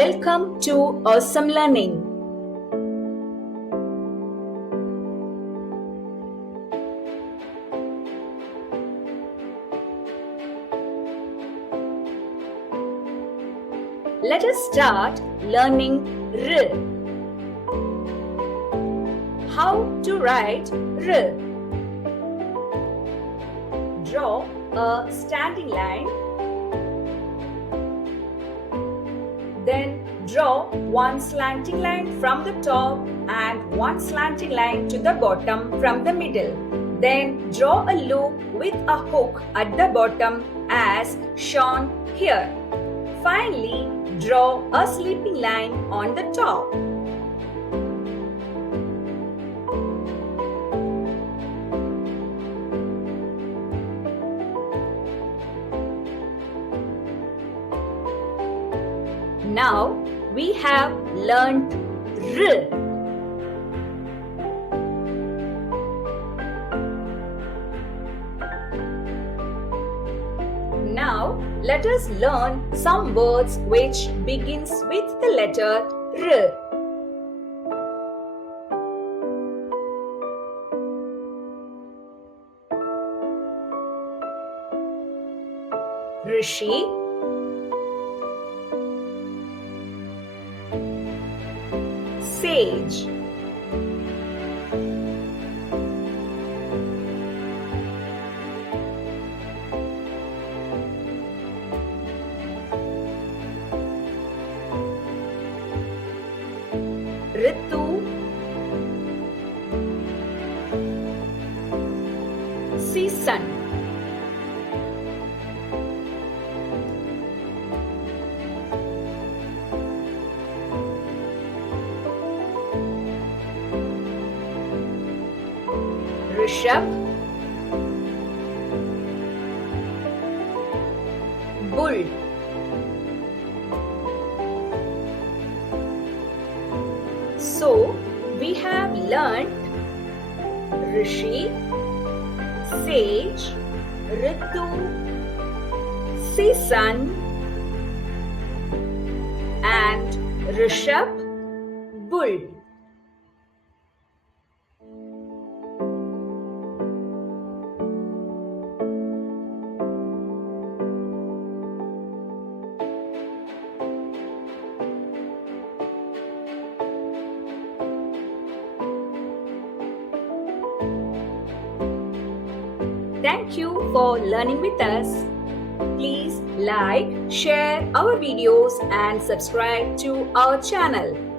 Welcome to Awesome Learning. Let us start learning R. How to write R? Draw a standing line. Then draw one slanting line from the top and one slanting line to the bottom from the middle. Then draw a loop with a hook at the bottom as shown here. Finally, draw a sleeping line on the top. Now we have learned R. Now let us learn some words which begins with the letter R. Rishi, sage, Ritu, season, Rishabh, bull, so we have learned Rishi, sage, Ritu, season and Rishabh, bull. Thank you for learning with us. Please like, share our videos and subscribe to our channel.